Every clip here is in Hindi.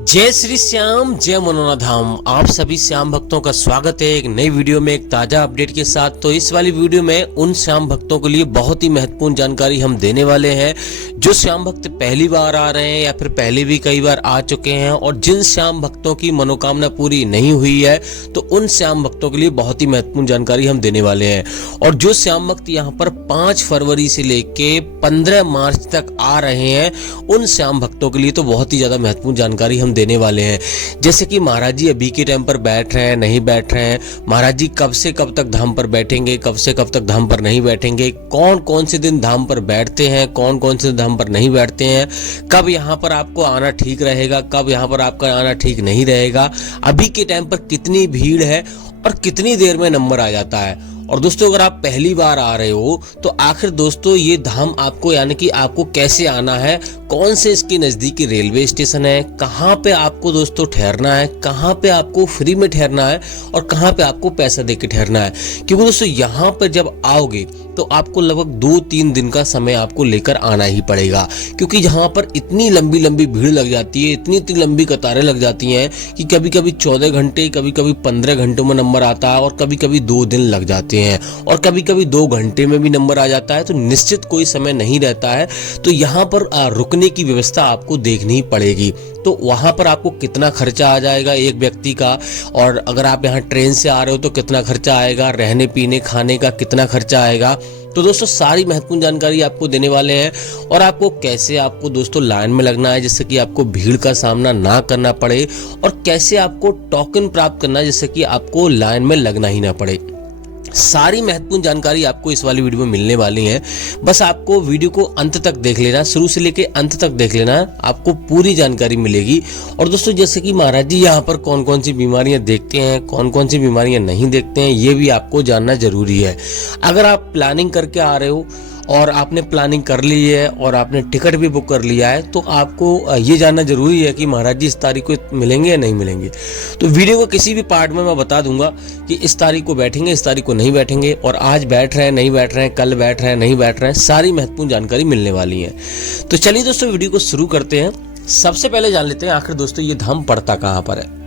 जय श्री श्याम, जय मनोना धाम। आप सभी श्याम भक्तों का स्वागत है एक नई वीडियो में, एक ताजा अपडेट के साथ। तो इस वाली वीडियो में उन श्याम भक्तों के लिए बहुत ही महत्वपूर्ण जानकारी हम देने वाले हैं जो श्याम भक्त पहली बार आ रहे हैं या फिर पहले भी कई बार आ चुके हैं, और जिन श्याम भक्तों की मनोकामना पूरी नहीं हुई है तो उन श्याम भक्तों के लिए बहुत ही महत्वपूर्ण जानकारी हम देने वाले हैं। और जो श्याम भक्त यहाँ पर 5 फरवरी से लेके 15 मार्च तक आ रहे हैं उन श्याम भक्तों के लिए तो बहुत ही ज्यादा महत्वपूर्ण जानकारी हम देने वाले हैं। जैसे कि महाराज जी अभी के टाइम पर बैठ रहे हैं, नहीं बैठ रहे हैं, महाराज जी कब से कब तक धाम पर बैठेंगे, कब से कब तक धाम पर नहीं बैठेंगे, कौन कौन से दिन धाम पर बैठते हैं, कौन कौन से धाम पर नहीं बैठते हैं, कब यहाँ पर आपको आना ठीक रहेगा, कब यहाँ पर आपका आना ठीक नहीं रहेगा, अभी के टाइम पर कितनी भीड़ है और कितनी देर में नंबर आ जाता है। और दोस्तों अगर आप पहली बार आ रहे हो तो आखिर दोस्तों ये धाम आपको यानी कि आपको कैसे आना है, कौन से इसके नजदीकी रेलवे स्टेशन है, कहाँ पे आपको दोस्तों ठहरना है, कहाँ पे आपको फ्री में ठहरना है और कहाँ पे आपको पैसा देके ठहरना है। क्योंकि दोस्तों यहाँ पर जब आओगे तो आपको लगभग 2-3 दिन का समय आपको लेकर आना ही पड़ेगा, क्योंकि यहाँ पर इतनी लंबी लंबी भीड़ लग जाती है, इतनी लंबी कतारें लग जाती हैं कि कभी कभी 14 घंटे, कभी कभी 15 घंटों में नंबर आता है और कभी कभी 2 दिन लग जाते हैं और कभी कभी 2 घंटे में भी नंबर आ जाता है। तो निश्चित कोई समय नहीं रहता है। तो यहाँ पर रुकने की व्यवस्था आपको देखनी ही पड़ेगी। तो वहां पर आपको कितना खर्चा आ जाएगा एक व्यक्ति का, और अगर आप यहाँ ट्रेन से आ रहे हो तो कितना खर्चा आएगा, रहने पीने खाने का कितना खर्चा आएगा। तो दोस्तों सारी महत्वपूर्ण जानकारी आपको देने वाले हैं और आपको कैसे आपको दोस्तों लाइन में लगना है जिससे कि आपको भीड़ का सामना ना करना पड़े, और कैसे आपको टोकन प्राप्त करना है जिससे कि आपको लाइन में लगना ही ना पड़े। सारी महत्वपूर्ण जानकारी आपको इस वाली वीडियो में मिलने वाली है। बस आपको वीडियो को अंत तक देख लेना, शुरू से लेके अंत तक देख लेना, आपको पूरी जानकारी मिलेगी। और दोस्तों जैसे कि महाराज जी यहाँ पर कौन कौन सी बीमारियां देखते हैं, कौन कौन सी बीमारियां नहीं देखते हैं, ये भी आपको जानना जरूरी है। अगर आप प्लानिंग करके आ रहे हो और आपने प्लानिंग कर ली है और आपने टिकट भी बुक कर लिया है तो आपको ये जानना जरूरी है कि महाराज जी इस तारीख को मिलेंगे या नहीं मिलेंगे। तो वीडियो को किसी भी पार्ट में मैं बता दूंगा कि इस तारीख को बैठेंगे, इस तारीख को नहीं बैठेंगे, और आज बैठ रहे हैं नहीं बैठ रहे हैं, कल बैठ रहे हैं नहीं बैठ रहे हैं, सारी महत्वपूर्ण जानकारी मिलने वाली है। तो चलिए दोस्तों वीडियो को शुरू करते हैं। सबसे पहले जान लेते हैं आखिर दोस्तों ये धाम पड़ता कहाँ पर है।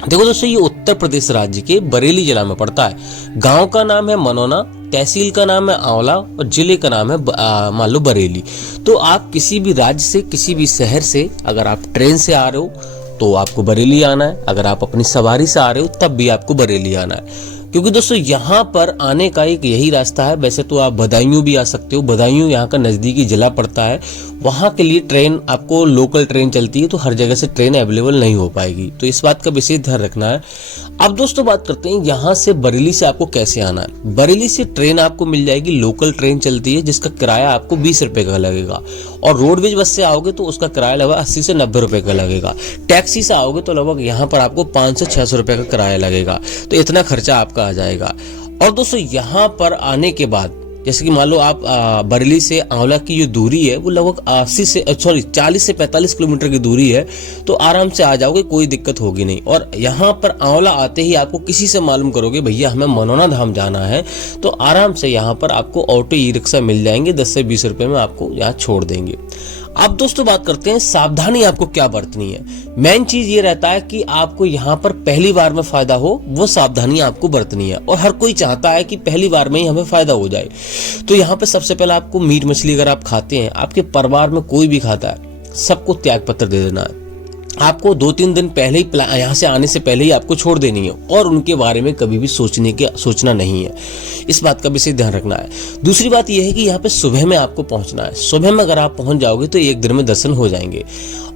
देखो दोस्तों ये उत्तर प्रदेश राज्य के बरेली जिला में पड़ता है। गांव का नाम है मनोना, तहसील का नाम है आंवला और जिले का नाम है मान लो बरेली। तो आप किसी भी राज्य से, किसी भी शहर से अगर आप ट्रेन से आ रहे हो तो आपको बरेली आना है, अगर आप अपनी सवारी से आ रहे हो तब भी आपको बरेली आना है। क्योंकि दोस्तों यहाँ पर आने का एक यही रास्ता है। वैसे तो आप बदायूं भी आ सकते हो, बदायूं यहाँ का नजदीकी जिला पड़ता है, वहां के लिए ट्रेन आपको लोकल ट्रेन चलती है तो हर जगह से ट्रेन अवेलेबल नहीं हो पाएगी, तो इस बात का विशेष ध्यान रखना है। अब दोस्तों बात करते हैं यहाँ से बरेली से आपको कैसे आना है। बरेली से ट्रेन आपको मिल जाएगी, लोकल ट्रेन चलती है जिसका किराया आपको 20 रुपए का लगेगा, और रोडवेज बस से आओगे तो उसका किराया लगभग 80 से 90 रुपए का लगेगा। टैक्सी से आओगे तो लगभग यहाँ पर आपको 500 से 600 रुपए का किराया लगेगा, तो इतना खर्चा आपका आ जाएगा। और दोस्तों यहाँ पर आने के बाद जैसे कि मान लो आप बरेली से आंवला की जो दूरी है वो लगभग 40 से 45 किलोमीटर की दूरी है, तो आराम से आ जाओगे, कोई दिक्कत होगी नहीं। और यहाँ पर आंवला आते ही आपको किसी से मालूम करोगे भैया हमें मनोना धाम जाना है, तो आराम से यहाँ पर आपको ऑटो ई रिक्शा मिल जाएंगे, 10 से 20 रुपए में आपको यहाँ छोड़ देंगे। अब दोस्तों बात करते हैं सावधानी आपको क्या बरतनी है। मेन चीज ये रहता है कि आपको यहाँ पर पहली बार में फायदा हो, वो सावधानी आपको बरतनी है, और हर कोई चाहता है कि पहली बार में ही हमें फायदा हो जाए। तो यहाँ पे सबसे पहले आपको मीट मछली अगर आप खाते हैं, आपके परिवार में कोई भी खाता है, सबको त्याग पत्र दे देना है। आपको 2-3 दिन पहले ही यहाँ से आने से पहले ही आपको छोड़ देनी है, और उनके बारे में कभी भी सोचना नहीं है। इस बात का विशेष ध्यान रखना है। दूसरी बात यह है कि यहाँ पे सुबह में आपको पहुंचना है। सुबह में अगर आप पहुंच जाओगे तो 1 दिन में दर्शन हो जाएंगे।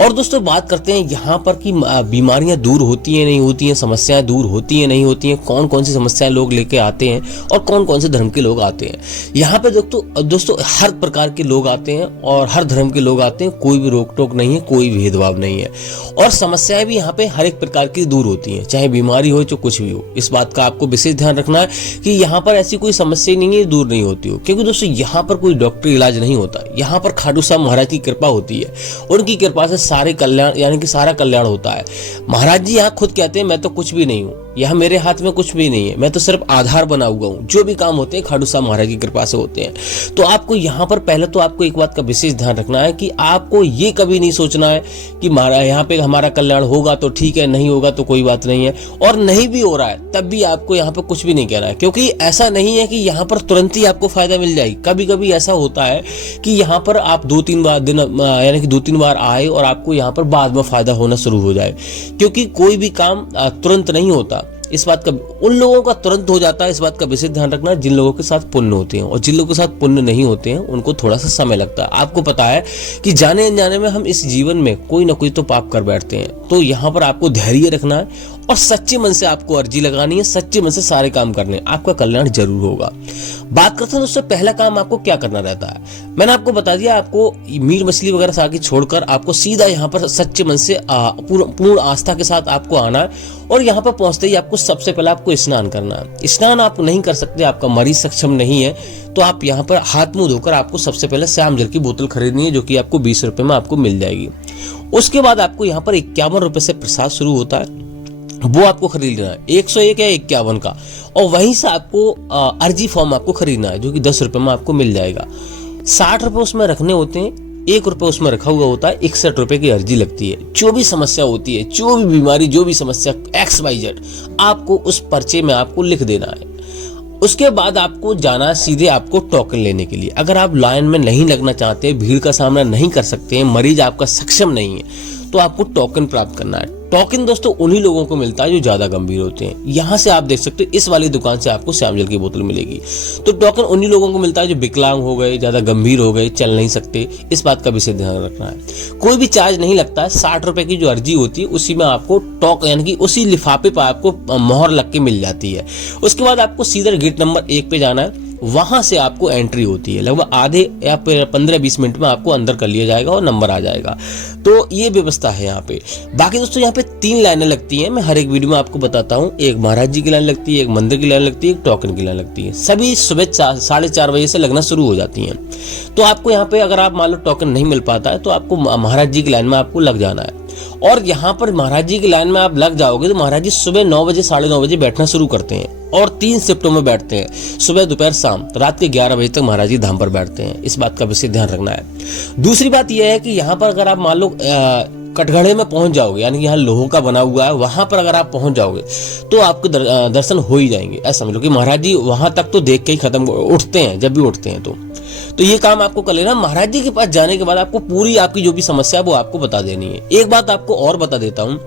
और दोस्तों बात करते हैं यहाँ पर कि बीमारियां दूर होती हैं नहीं होती हैं, समस्याएं दूर होती हैं नहीं होती हैं, कौन कौन सी समस्याएं लोग लेके आते हैं और कौन कौन से धर्म के लोग आते हैं। यहाँ पे दोस्तों हर प्रकार के लोग आते हैं और हर धर्म के लोग आते हैं, कोई भी रोक टोक नहीं है, कोई भेदभाव नहीं है, और समस्याएं भी यहाँ पे हर एक प्रकार की दूर होती हैं, चाहे बीमारी हो चाहे कुछ भी हो। इस बात का आपको विशेष ध्यान रखना है कि यहाँ पर ऐसी कोई समस्या नहीं है दूर नहीं होती हो, क्योंकि दोस्तों यहाँ पर कोई डॉक्टरी इलाज नहीं होता। यहाँ पर खाटू श्याम महाराज की कृपा होती है, उनकी कृपा से सारे कल्याण यानी कि सारा कल्याण होता है। महाराज जी यहाँ खुद कहते हैं मैं तो कुछ भी नहीं हूँ, यहाँ मेरे हाथ में कुछ भी नहीं है, मैं तो सिर्फ आधार बना हुआ हूँ। जो भी काम होते हैं खाटू श्याम महाराज की कृपा से होते हैं। तो आपको यहाँ पर पहले तो आपको एक बात का विशेष ध्यान रखना है कि आपको ये कभी नहीं सोचना है कि यहाँ पे हमारा कल्याण होगा तो ठीक है, नहीं होगा तो कोई बात नहीं है, और नहीं भी हो रहा है तब भी आपको यहाँ पर कुछ भी नहीं कहना है, क्योंकि ऐसा नहीं है कि यहाँ पर तुरंत ही आपको फायदा मिल जाएगी। कभी कभी ऐसा होता है कि यहाँ पर आप 2-3 बार दिन यानी कि 2-3 बार आए और आपको यहाँ पर बाद में फायदा होना शुरू हो जाए, क्योंकि कोई भी काम तुरंत नहीं होता। इस बात का उन लोगों का तुरंत हो जाता है, इस बात का विशेष ध्यान रखना जिन लोगों के साथ पुण्य होते हैं, और जिन लोगों के साथ पुण्य नहीं होते हैं उनको थोड़ा सा समय लगता है। आपको पता है कि जाने अनजाने में हम इस जीवन में कोई ना कोई तो पाप कर बैठते हैं। तो यहाँ पर आपको धैर्य रखना है और सच्चे मन से आपको अर्जी लगानी है, सच्चे मन से सारे काम करने, आपका कल्याण जरूर होगा। बात करते हैं उससे पहला काम आपको क्या करना रहता है। मैंने आपको बता दिया, आपको मीट मछली वगैरह सारी छोड़कर आपको सीधा यहाँ पर सच्चे मन से पूर्ण आस्था के साथ आपको आना है, और यहाँ पर पहुंचते ही आपको सबसे पहले आपको स्नान करना है। स्नान आप नहीं कर सकते, आपका मरीज सक्षम नहीं है, तो आप यहाँ पर हाथ मुंह धोकर आपको सबसे पहले श्याम जल की बोतल खरीदनी है, जो कि आपको 20 रुपए में आपको मिल जाएगी। उसके बाद आपको यहाँ पर 51 रुपए से प्रसाद शुरू होता है, वो आपको खरीद लेना है, 101 या 51 का, और वहीं से आपको अर्जी फॉर्म आपको खरीदना है, जो कि 10 रुपए में आपको मिल जाएगा। 60 रुपए उसमें रखने होते हैं, 1 रुपए उसमें रखा हुआ होता है, 61 रुपए की अर्जी लगती है। जो भी समस्या होती है, जो भी बीमारी, जो भी समस्या XYZ, आपको उस पर्चे में आपको लिख देना है। उसके बाद आपको जाना है सीधे आपको टोकन लेने के लिए। अगर आप लाइन में नहीं लगना चाहते, भीड़ का सामना नहीं कर सकते हैं, मरीज आपका सक्षम नहीं है, तो आपको टोकन प्राप्त करना है। टोकन दोस्तों उन्हीं लोगों को मिलता है जो ज्यादा गंभीर होते हैं। यहाँ से आप देख सकते हो इस वाली दुकान से आपको श्याम जल की बोतल मिलेगी। तो टोकन उन्हीं लोगों को मिलता है जो विकलांग हो गए, ज्यादा गंभीर हो गए, चल नहीं सकते। इस बात का विशेष ध्यान रखना है। कोई भी चार्ज नहीं लगता है, 60 रुपए की जो अर्जी होती है उसी में आपको टोकन यानी कि उसी लिफाफे पर आपको मोहर लग के मिल जाती है। उसके बाद आपको सीधा गेट नंबर 1 पे जाना है, वहां से आपको एंट्री होती है। लगभग आधे या 15-20 मिनट में आपको अंदर कर लिया जाएगा और नंबर आ जाएगा। तो ये व्यवस्था है यहाँ पे। बाकी दोस्तों यहाँ पे 3 लाइनें लगती हैं, मैं हर एक वीडियो में आपको बताता हूँ। एक महाराज जी की लाइन लगती है, एक मंदिर की लाइन लगती है, एक टोकन की लाइन लगती है। सभी सुबह 4:30 बजे से लगना शुरू हो जाती हैं। तो आपको यहाँ पे अगर आप मान लो टोकन नहीं मिल पाता है तो आपको महाराज जी की लाइन में आपको लग जाना है। और यहाँ पर महाराज जी की लाइन में आप लग जाओगे तो महाराज जी सुबह 9 बजे 9:30 बजे बैठना शुरू करते हैं, और 3 शिफ्टों में बैठते हैं, सुबह दोपहर शाम। रात के 11 बजे तक महाराज जी धाम पर बैठते हैं। इस बात का विशेष ध्यान रखना है। दूसरी बात यह है कि यहाँ पर अगर आप मान लो कटघड़े में पहुंच जाओगे, यानी यहाँ लोहो का बना हुआ है, वहां पर अगर आप पहुंच जाओगे तो आपको दर्शन हो ही जाएंगे। ऐसा समझ लो कि महाराज जी वहां तक तो देख के ही खत्म उठते हैं, जब भी उठते हैं। तो ये काम आपको कर लेना। महाराज जी के पास जाने के बाद आपको पूरी आपकी जो भी समस्या है वो आपको बता देनी है। एक बात आपको और बता देता हूँ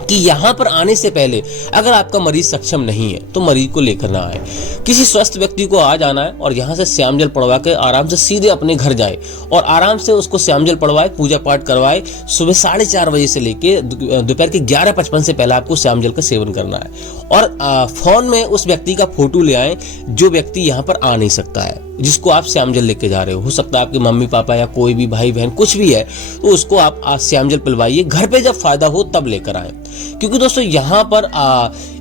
कि यहाँ पर आने से पहले अगर आपका मरीज सक्षम नहीं है तो मरीज को लेकर ना आए। किसी स्वस्थ व्यक्ति को आ जाना है और यहाँ से श्याम जल पड़वा के आराम से सीधे अपने घर जाए और आराम से उसको श्याम जल पड़वाए, पूजा पाठ करवाए। सुबह 4:30 बजे से लेके दोपहर के 11:55 से पहले आपको श्याम जल का सेवन करना है। और फोन में उस व्यक्ति का फोटो ले आए जो व्यक्ति यहाँ पर आ नहीं सकता है, जिसको आप श्याम जल लेके जा रहे हो सकता है आपके मम्मी पापा या कोई भी भाई बहन कुछ भी है, तो उसको आप श्याम जल पिलवाइए। घर पे जब फायदा हो तब लेकर आए, क्योंकि दोस्तों यहाँ पर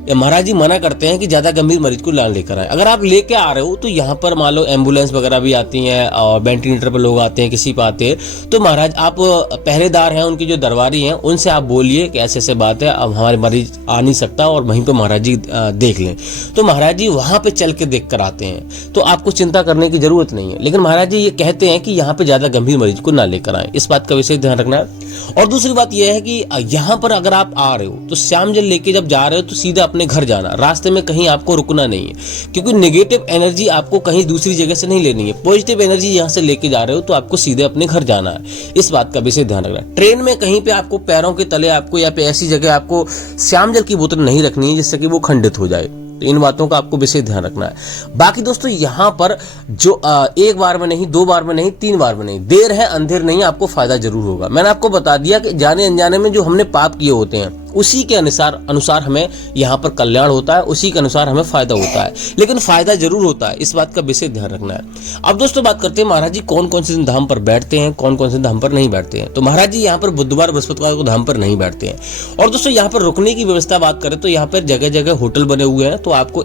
महाराज जी मना करते हैं कि ज्यादा गंभीर मरीज को ना लेकर आए। अगर आप लेके आ रहे हो तो यहाँ पर मान लो एम्बुलेंस वगैरह भी आती हैं और वेंटिलेटर पर लोग आते हैं, किसी पे आते हैं, तो महाराज आप पहरेदार हैं, उनकी जो दरबारी हैं, उनसे आप बोलिए कि ऐसे ऐसे बात है, अब हमारे मरीज आ नहीं सकता और वहीं पर महाराज जी देख लें। तो महाराज जी वहां पे चल के देख कर आते हैं, तो आपको चिंता करने की जरूरत नहीं है। लेकिन महाराज जी ये कहते हैं कि यहाँ पे ज्यादा गंभीर मरीज को ना लेकर आए, इस बात का विशेष ध्यान रखना है। और दूसरी बात यह है कि यहाँ पर अगर आप आ रहे हो तो श्याम जल लेके जब जा रहे हो तो सीधा अपने घर जाना, रास्ते में कहीं आपको रुकना नहीं है, क्योंकि नेगेटिव एनर्जी आपको कहीं दूसरी जगह से नहीं लेनी है। पॉजिटिव एनर्जी यहाँ से लेके जा रहे हो तो आपको सीधे अपने घर जाना है, इस बात का विशेष ध्यान रखना है। ट्रेन में कहीं पे आपको पैरों के तले आपको या पे ऐसी जगह आपको श्याम जल की बोतल नहीं रखनी है जिससे कि वो खंडित हो जाए। तो इन बातों का आपको विशेष ध्यान रखना है। बाकी दोस्तों यहाँ पर जो एक बार में नहीं, 2 बार में नहीं, 3 बार में नहीं, देर है अंधेर नहीं, आपको फायदा जरूर होगा। मैंने आपको बता दिया कि जाने अनजाने में जो हमने पाप किए होते हैं उसी के अनुसार हमें यहाँ पर कल्याण होता है, उसी के अनुसार हमें फायदा होता है, लेकिन फायदा जरूर होता है, इस बात का विशेष ध्यान रखना है। अब दोस्तों बात करते हैं महाराज जी कौन कौन से दिन धाम पर बैठते हैं, कौन कौन से धाम पर नहीं बैठते हैं। तो महाराज जी यहाँ पर बुधवार बृहस्पतिवार को धाम पर नहीं बैठते हैं। और दोस्तों यहाँ पर रुकने की व्यवस्था बात करें तो यहाँ पर जगह जगह होटल बने हुए हैं, तो आपको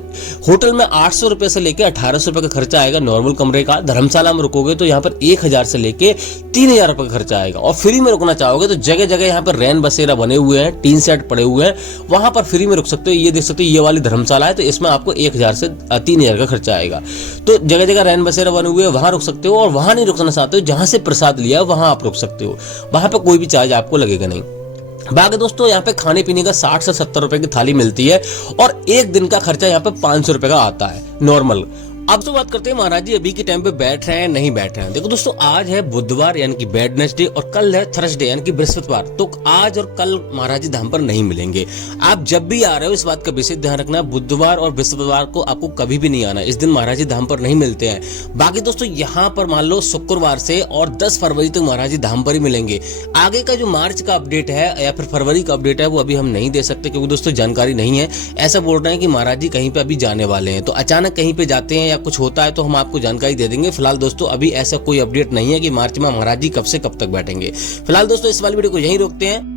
होटल में 800 रुपए से लेकर 1800 रुपए का खर्चा आएगा नॉर्मल कमरे का। धर्मशाला में रुकोगे तो यहाँ पर 1000 से लेके 3000 रुपए का खर्चा आएगा। और फ्री में रुकना चाहोगे तो जगह जगह यहाँ पर रैन बसेरा बने हुए हैं, टीन से सेट पड़े हुए हैं, वहां पर फ्री में रुक सकते हो। ये देख सकते हो ये वाली धर्मशाला है, तो इसमें आपको 1000 से 3000 का खर्चा आएगा। तो जगह जगह रैन बसेरा बने हुए हैं, वहां रुक सकते हो। और वहां नहीं रुकना चाहते हो, जहां से प्रसाद लिया वहां आप रुक सकते हो, वहां पे कोई भी चार्ज आपको लगेगा नहीं। बाकी दोस्तों यहाँ पे खाने पीने का 60 से 70 रुपए की थाली मिलती है और एक दिन का खर्चा यहाँ पे 500 रुपए का आता है नॉर्मल। अब तो बात करते हैं महाराज जी अभी के टाइम पे बैठ रहे हैं नहीं बैठ रहे हैं। देखो दोस्तों, आज है बुधवार यानी कि वेडनेसडे और कल है थर्सडे यानी कि बृहस्पतिवार। तो आज और कल महाराज जी धाम पर नहीं मिलेंगे। आप जब भी आ रहे हो इस बात का विशेष ध्यान रखना, बुधवार और बृहस्पतिवार को आपको कभी भी नहीं आना, इस दिन महाराज जी धाम पर नहीं मिलते हैं। बाकी दोस्तों यहाँ पर मान लो शुक्रवार से और 10 फरवरी तक महाराज जी धाम पर ही मिलेंगे। आगे का जो मार्च का अपडेट है या फिर फरवरी का अपडेट है वो अभी हम नहीं दे सकते, क्योंकि दोस्तों जानकारी नहीं है। ऐसा बोल रहे हैं कि महाराज जी कहीं पे अभी जाने वाले हैं, तो अचानक कहीं पे जाते हैं या कुछ होता है तो हम आपको जानकारी दे देंगे। फिलहाल दोस्तों अभी ऐसा कोई अपडेट नहीं है कि मार्च में महाराज जी कब से कब तक बैठेंगे। फिलहाल दोस्तों इस वाली वीडियो को यहीं रोकते हैं।